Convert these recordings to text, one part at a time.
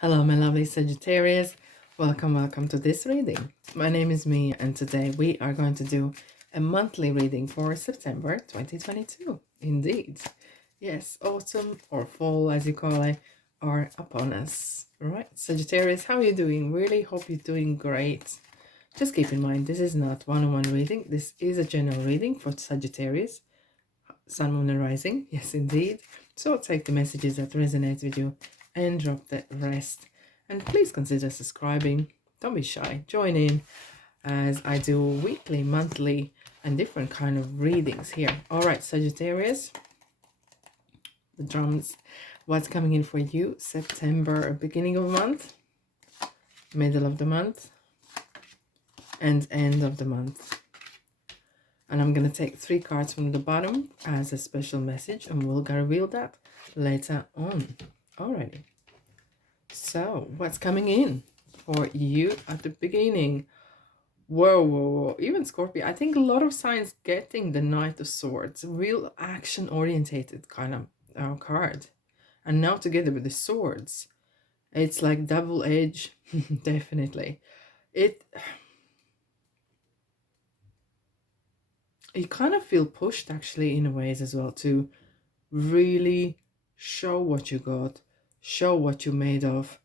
Hello, my lovely Sagittarius. Welcome to this reading. My name is Mia, and today we are going to do a monthly reading for September 2022. Indeed. Yes, autumn or fall, as you call it, are upon us. All right, Sagittarius, how are you doing? Really hope you're doing great. Just keep in mind, this is not one-on-one reading. This is a general reading for Sagittarius, Sun, Moon, and Rising. Yes, indeed. So take the messages that resonate with you and drop the rest. And please consider subscribing. Don't be shy. Join in as I do weekly, monthly, and different kind of readings here. All right, Sagittarius, the drums. What's coming in for you? September, beginning of the month, middle of the month, and end of the month. And I'm going to take 3 cards from the bottom as a special message, and we'll reveal that later on. Alrighty. So, what's coming in for you at the beginning? Whoa. Even Scorpio. I think a lot of signs getting the Knight of Swords. Real action-orientated kind of card. And now together with the swords. It's like double edge. Definitely. You kind of feel pushed actually in a ways as well to really show what you got, show what you're made of,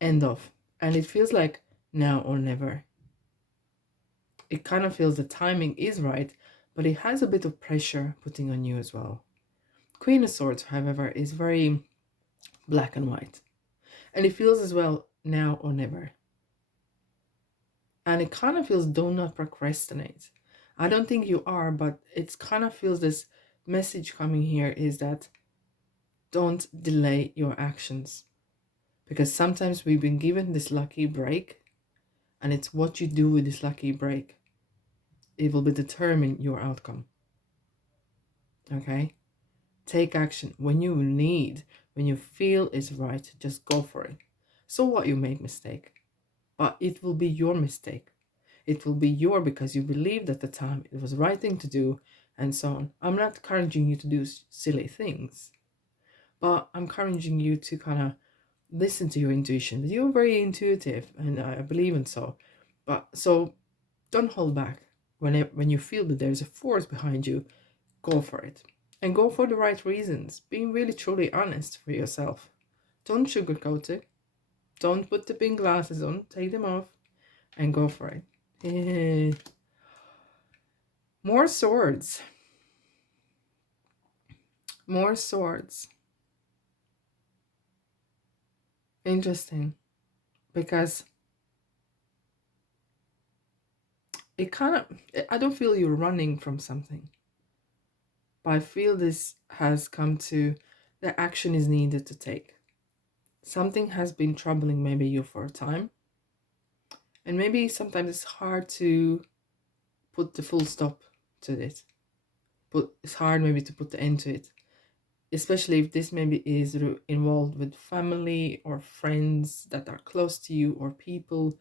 end of. And it feels like now or never. It kind of feels the timing is right, but it has a bit of pressure putting on you as well. Queen of Swords, however, is very black and white. And it feels as well now or never. And it kind of feels do not procrastinate. I don't think you are, but it kind of feels this message coming here is that don't delay your actions. Because sometimes we've been given this lucky break, and it's what you do with this lucky break. It will determine your outcome. Okay? Take action when you need, when you feel is right, just go for it. So what, you made mistake, but it will be your mistake. It will be because you believed at the time it was the right thing to do, and so on. I'm not encouraging you to do silly things, but I'm encouraging you to kind of listen to your intuition. You're very intuitive, and I believe in so. But so don't hold back. When you feel that there's a force behind you, go for it. And go for the right reasons. Being really truly honest for yourself. Don't sugarcoat it. Don't put the pink glasses on. Take them off and go for it. More swords. More swords. Interesting. Because it kind of, I don't feel you're running from something. But I feel this has come to, the action is needed to take. Something has been troubling maybe you for a time. And maybe sometimes it's hard to put the full stop to it. But it's hard maybe to put the end to it. Especially if this maybe is involved with family or friends that are close to you or people.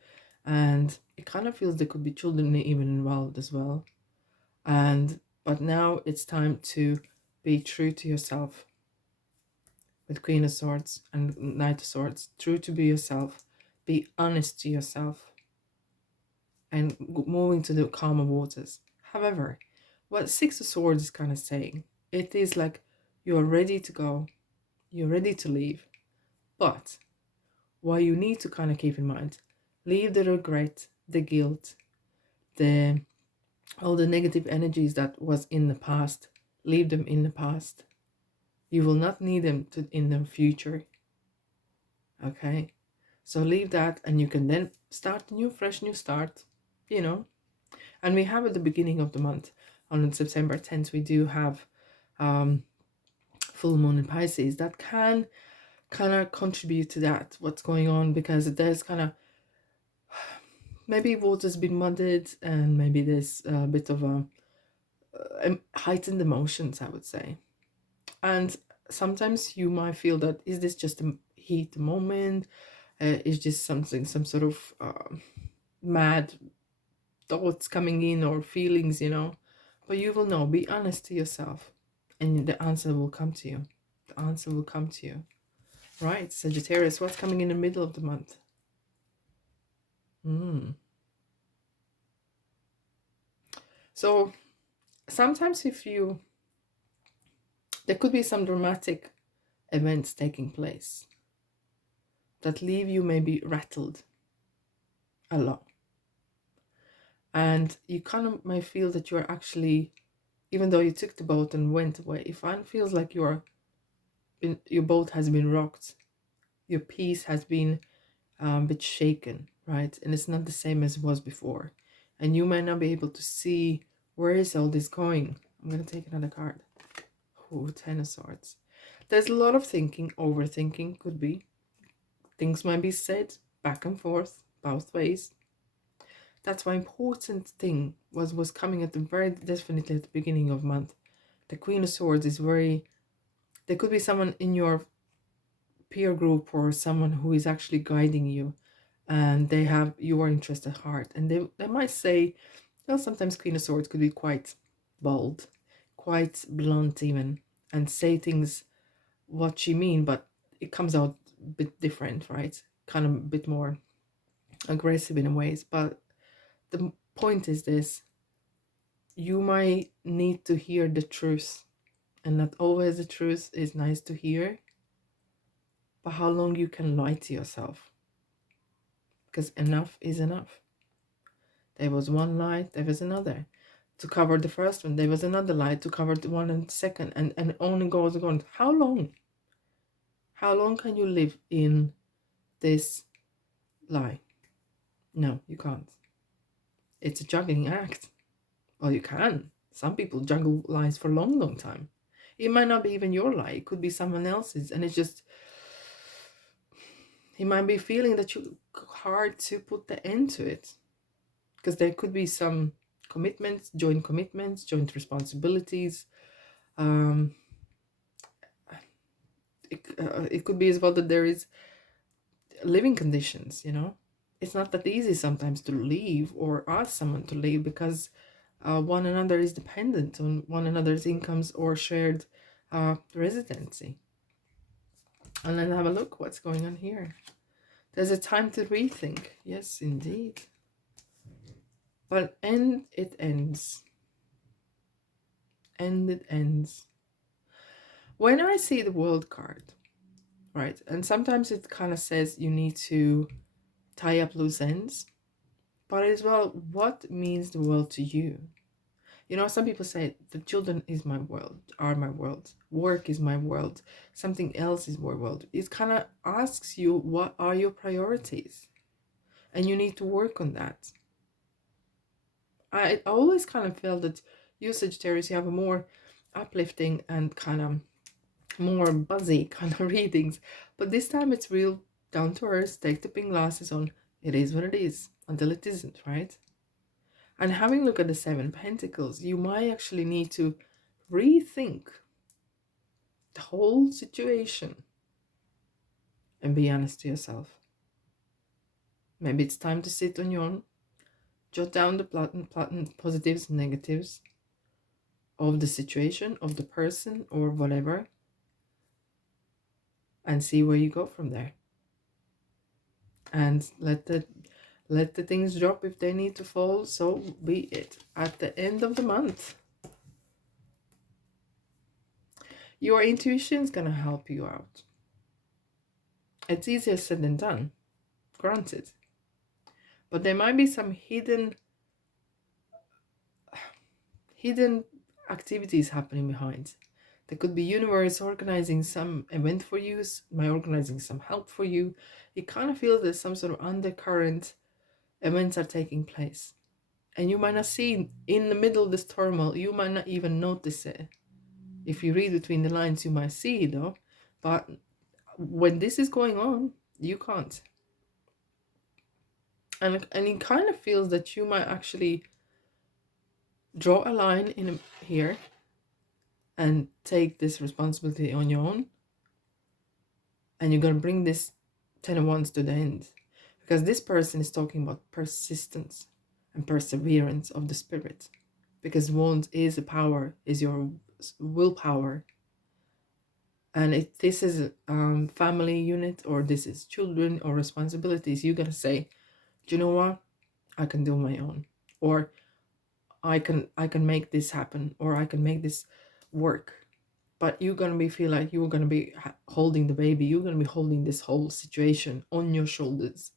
And it kind of feels there could be children even involved as well. But now it's time to be true to yourself. With Queen of Swords and Knight of Swords. True to be yourself. Be honest to yourself. And moving to the calmer waters. However, what Six of Swords is kind of saying, it is like you're ready to go. You're ready to leave. But what you need to kind of keep in mind, leave the regret, the guilt, all the negative energies that was in the past. Leave them in the past. You will not need them in the future. Okay? So leave that, and you can then start a new, fresh, new start. You know? And we have at the beginning of the month, on September 10th, we do have full moon in Pisces. That can kind of contribute to that, what's going on, because there's kind of, maybe water's been muddied, and maybe there's a bit of a heightened emotions, I would say. And sometimes you might feel that, is this just a heat moment? Is just some sort of mad thoughts coming in or feelings, But you will know. Be honest to yourself, and the answer will come to you. The answer will come to you. Right, Sagittarius, what's coming in the middle of the month? So sometimes there could be some dramatic events taking place that leave you maybe rattled a lot. And you kind of may feel that you're actually, even though you took the boat and went away, it feels like your boat has been rocked, your peace has been a bit shaken, right? And it's not the same as it was before. And you might not be able to see where is all this going. I'm going to take another card. Oh, Ten of Swords. There's a lot of thinking, overthinking could be. Things might be said back and forth, both ways. That's why important thing was coming at the very definitely at the beginning of month. The Queen of Swords is very. There could be someone in your peer group or someone who is actually guiding you, and they have your interest at heart, and they might say, well, sometimes Queen of Swords could be quite bold, quite blunt even, and say things what she mean, but it comes out a bit different, right? Kind of a bit more aggressive in a ways. But the point is this: you might need to hear the truth, and not always the truth is nice to hear, but how long you can lie to yourself, because enough is enough. There was one lie, there was another. To cover the first one, there was another lie to cover the one and the second, and only goes on. How long? How long can you live in this lie? No, you can't. It's a juggling act. Well, you can. Some people juggle lies for a long, long time. It might not be even your lie. It could be someone else's, and it's just he might be feeling that you hard to put the end to it, because there could be some commitments, joint responsibilities. Um, it could be as well that there is living conditions. It's not that easy sometimes to leave or ask someone to leave, because one another is dependent on one another's incomes or shared residency. And then have a look what's going on here. There's a time to rethink. Yes, indeed. But it ends. It ends. When I see the World card, right, and sometimes it kind of says you need to tie up loose ends, but as well, what means the world to you? Some people say the children is my world, are my world, work is my world, something else is my world. It kind of asks you, what are your priorities? And you need to work on that. I always kind of feel that you, Sagittarius, you have a more uplifting and kind of more buzzy kind of readings. But this time it's real down to earth, take the pink glasses on. It is what it is until it isn't, right? And having a look at the Seven Pentacles, you might actually need to rethink the whole situation and be honest to yourself. Maybe it's time to sit on your own, jot down the positives and negatives of the situation, of the person, or whatever, and see where you go from there. And let the things drop if they need to fall, so be it. At the end of the month, your intuition is going to help you out. It's easier said than done, granted. But there might be some hidden activities happening behind. There could be universe organizing some event for you, by organizing some help for you. It kind of feels there's some sort of undercurrent events are taking place. And you might not see in the middle of this turmoil, you might not even notice it. If you read between the lines, you might see it though. But when this is going on, you can't. And it kind of feels that you might actually draw a line in here and take this responsibility on your own. And you're going to bring this Ten of Wands to the end. Because this person is talking about persistence and perseverance of the spirit. Because Wands is a power, is your willpower. And if this is family unit, or this is children or responsibilities, you're gonna say, do you know what, I can do my own, or I can make this happen, or I can make this work. But you're gonna be feel like you're gonna be holding the baby, you're gonna be holding this whole situation on your shoulders,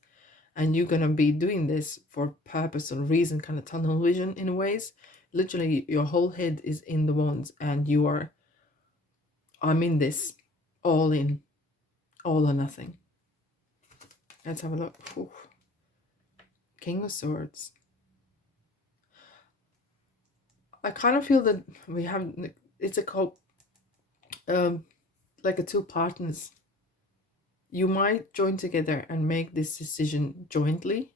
and you're gonna be doing this for purpose and reason, kind of tunnel vision in ways. Literally your whole head is in the ones, and you are, I'm in this, all in, all or nothing. Let's have a look. Ooh. King of Swords. I kind of feel that we have, it's a like a two partners. You might join together and make this decision jointly,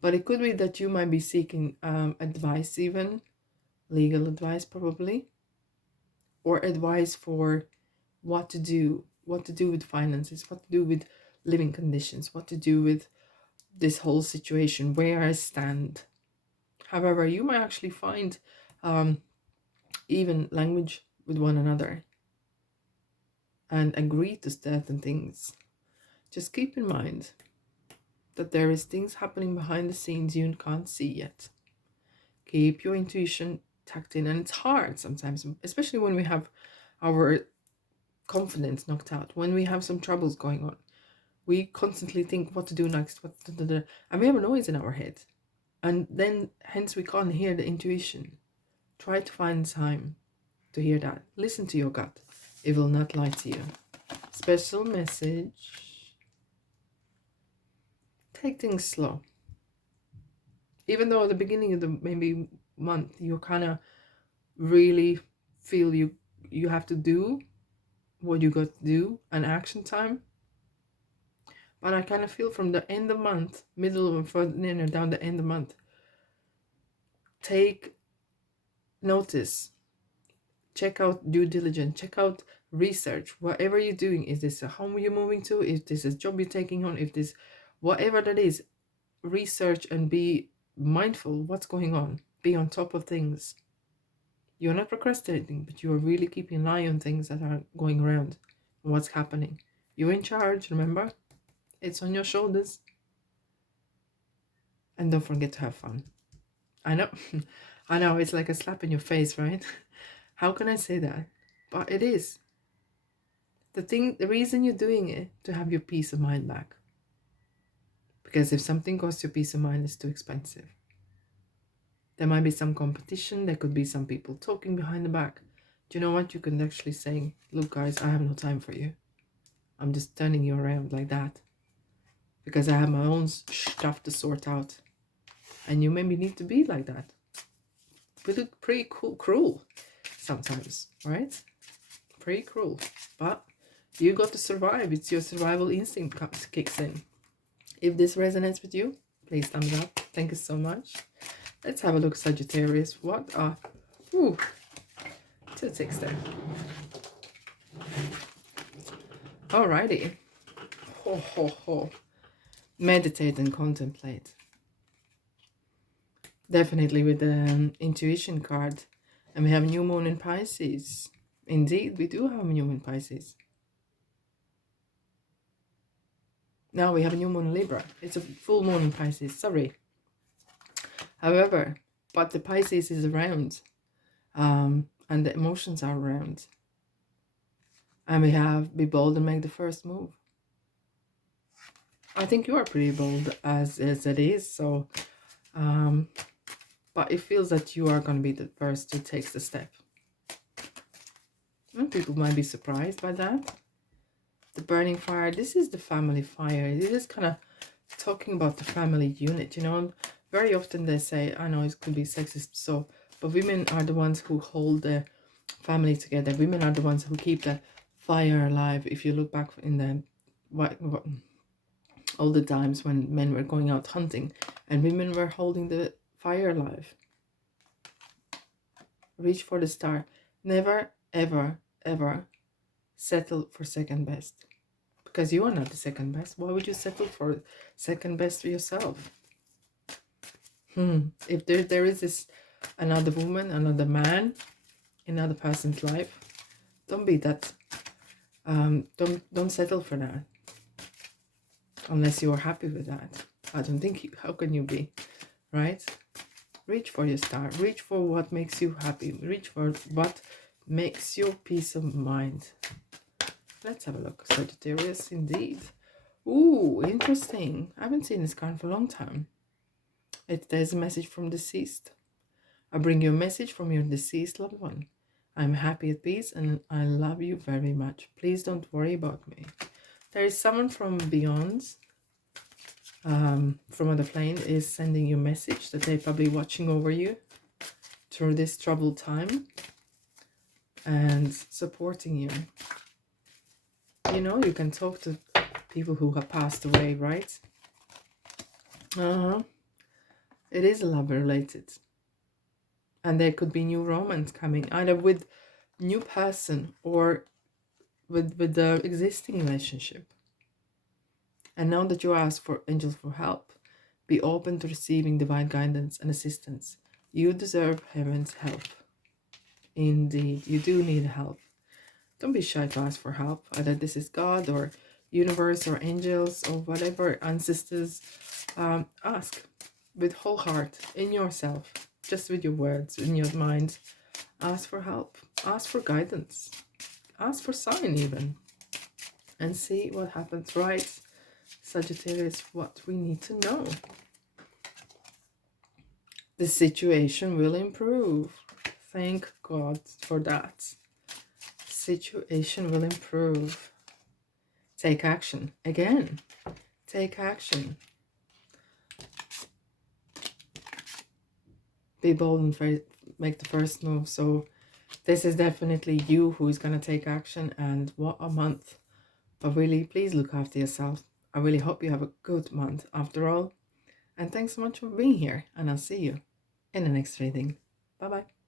but it could be that you might be seeking advice, even legal advice probably, or advice for what to do with finances, what to do with living conditions, what to do with this whole situation, where I stand. However, you might actually find even language with one another and agree to certain things. Just keep in mind that there is things happening behind the scenes you can't see yet. Keep your intuition tucked in, and it's hard sometimes, especially when we have our confidence knocked out, when we have some troubles going on. We constantly think what to do next, and we have a noise in our head, and then hence we can't hear the intuition. Try to find time to hear that. Listen to your gut. It will not lie to you. Special message. Take things slow. Even though at the beginning of the maybe month you kind of really feel you have to do what you got to do, an action time. But I kind of feel from the end of the month, middle and further down the end of the month, take notice, check out due diligence, check out research, whatever you're doing. Is this a home you're moving to? If this is a job you're taking on, if this, whatever that is, research and be mindful what's going on. Be on top of things. You're not procrastinating, but you are really keeping an eye on things that are going around, what's happening. You're in charge, remember? It's on your shoulders. And don't forget to have fun. I know, I know, it's like a slap in your face, right? How can I say that? But it is. The reason you're doing it, to have your peace of mind back. Because if something costs your peace of mind, it's too expensive. There might be some competition, there could be some people talking behind the back. Do you know what? You can actually say, look guys, I have no time for you. I'm just turning you around like that. Because I have my own stuff to sort out. And you maybe need to be like that. Pretty cruel sometimes, right? Pretty cruel. But you got to survive. It's your survival instinct kicks in. If this resonates with you, please thumbs up. Thank you so much. Let's have a look, Sagittarius. What are... Ooh. 2 ticks there. Alrighty. Ho, ho, ho. Meditate and contemplate. Definitely with the intuition card. And we have new moon in Pisces. Indeed, we do have a new moon in Pisces. Now we have a new moon in Libra. It's a full moon in Pisces. Sorry. However, but the Pisces is around. And the emotions are around. And we have be bold and make the first move. I think you are pretty bold as it is. So, but it feels that you are going to be the first to take the step. And people might be surprised by that. The burning fire, this is the family fire. It is kind of talking about the family unit, you know. Very often they say, I know it could be sexist, so, but women are the ones who hold the family together. Women are the ones who keep the fire alive. If you look back in the all the times when men were going out hunting and women were holding the fire alive. Reach for the star. Never, ever, ever settle for second best. Because you are not the second best. Why would you settle for second best for yourself? If there is this another woman, another man, another person's life, don't be that Don't settle for that unless you are happy with that. I don't think how can you be, right? Reach for your star. Reach for what makes you happy. Reach for what makes your peace of mind. Let's have a look. Sagittarius, indeed. Ooh, interesting. I haven't seen this card for a long time. There's a message from deceased. I bring you a message from your deceased loved one. I'm happy at peace and I love you very much. Please don't worry about me. There is someone from beyond, from other plane, is sending you a message that they're probably watching over you through this troubled time and supporting you. You know, you can talk to people who have passed away, right? It is love related. And there could be new romance coming, either with new person or with the existing relationship. And now that you ask for angels for help, be open to receiving divine guidance and assistance. You deserve heaven's help. Indeed, you do need help. Don't be shy to ask for help. Either this is God or universe or angels or whatever, ancestors. Ask with whole heart, in yourself, just with your words, in your mind. Ask for help. Ask for guidance. Ask for sign even. And see what happens, right? Sagittarius, what we need to know. The situation will improve. Thank God for that. Situation will improve. Take action. Again, take action. Be bold and make the first move. So this is definitely you who is going to take action. And what a month. But really, please look after yourself. I really hope you have a good month after all. And thanks so much for being here. And I'll see you in the next reading. Bye-bye.